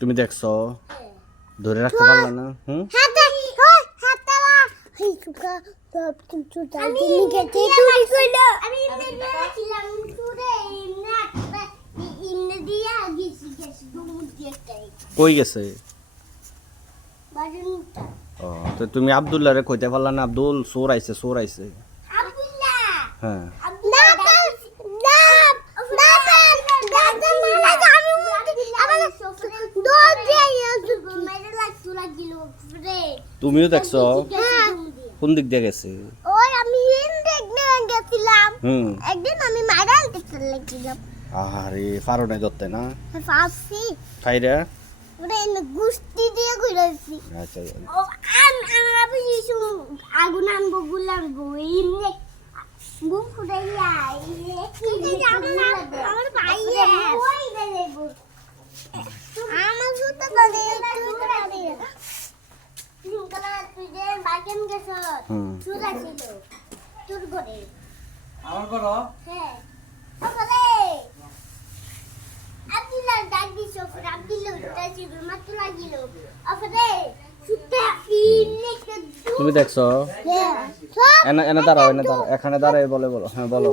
তুমি দেখছো ধরে রাখতে পারলা না? কই গেছে? তো তুমি আব্দুল্লাহ রে কইতে পারলা না? আব্দুল চোর আইছে, চোর আইছে। হ্যাঁ তুমিও দেখছো? কোন দিক দিয়ে গেছে? আরে পারো নাই ধরতে না? খাইরা গুষ্টি দিয়ে ঘুরেছি। আচ্ছা আগুন আনবো গুলাবো এমনি বুক ফুটাইয়া আমার ভাইয়ে ওই দেবো আমার জুতো করে তুই কলা তুই যে বাকেন গেছ চুলা ছিল তোর ঘরে আমার করো হ্যাঁ ওরে আব্দুল্লাহ ডাক দিছ ফর আব্দুল্লাহ উঠাইছি মাত্র লাগিল ওরে সুতা ইনে তুমি দেখছো? এনে দাঁড়াও, এখানে দাঁড়াই বলো। হ্যাঁ বলো।